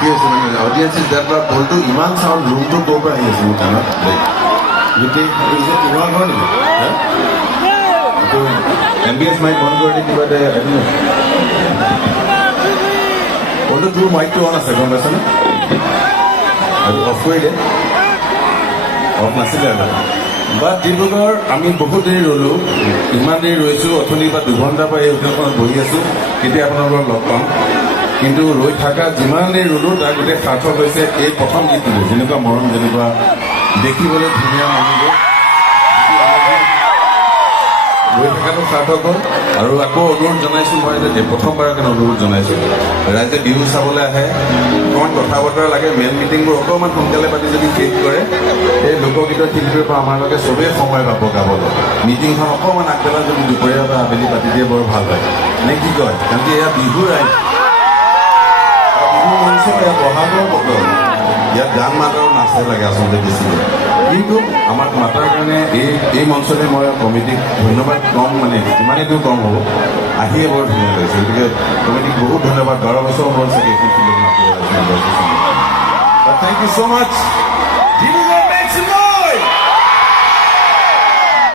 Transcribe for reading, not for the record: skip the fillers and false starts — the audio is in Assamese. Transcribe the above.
কি হৈছে মানে অডিয়েঞ্চ ইজ দ্যাট বা বলটো ইমান চাউণ্ড ৰুমটো ক'ৰ পৰা আহি আছে মোৰ কাণত গোটেই কিমান ঘৰ নেকি এইটো এম্বিয়েঞ্চ মাইক বন্ধ কৰি দি কিবা বলটো তোৰ মাইকটো অন আছে গম পাইছনে আৰু অফ কৰি দে অফ নাছিলে আৰু বা ডিব্ৰুগড় আমি বহুত দেৰি ৰ'লোঁ ইমান দেৰি ৰৈছোঁ অথনি বা 2 ঘণ্টাৰ পৰা এই হোটেলখনত বহি আছোঁ কেতিয়া আপোনালোকক লগ পাম কিন্তু ৰৈ থকা যিমান দেৰি ৰ'লোঁ তাৰ গোটেই সাৰ্থক হৈছে এই প্ৰথম গীতটো যেনেকুৱা মৰম যেনেকুৱা দেখিবলৈ ধুনীয়া মনিব ৰৈ থকাটো সাৰ্থক হ'ল আৰু আকৌ অনুৰোধ জনাইছোঁ মই যে প্ৰথমবাৰৰ কাৰণে অনুৰোধ জনাইছোঁ ৰাইজে বিহু চাবলৈ আহে অকণমান কথা বতৰা লাগে মেইন মিটিংবোৰ অকণমান সোনকালে পাতি যদি শেষ কৰে এই লোকগীতৰ শিল্পীৰ পৰা আমাৰ লগে চবেই সময় পাব গাবলৈ মিটিংখন অকণমান আগবেলা যদি দুপৰীয়া বা আবেলি পাতি দিয়ে বৰ ভাল হয় নে কি কয় কাৰণ কি এয়া বিহু ৰাইজ বিহু মঞ্চ এয়া বহাগৰ বতৰ ইয়াত গান মাতৰ নাচে লাগে আচলতে বেছিকৈ কিন্তু আমাক মাতাৰ কাৰণে এই মঞ্চতে মই কমিটিক ধন্যবাদ কম মানে ইমানেইটো কম হ'ব আহিয়ে বৰ ধুনীয়া লাগিছে গতিকে কমিটিক বহুত ধন্যবাদ 12 বছৰ হ'ল চাগে এইখন ফিল্ডত থেংক ইউ ছ' মাছ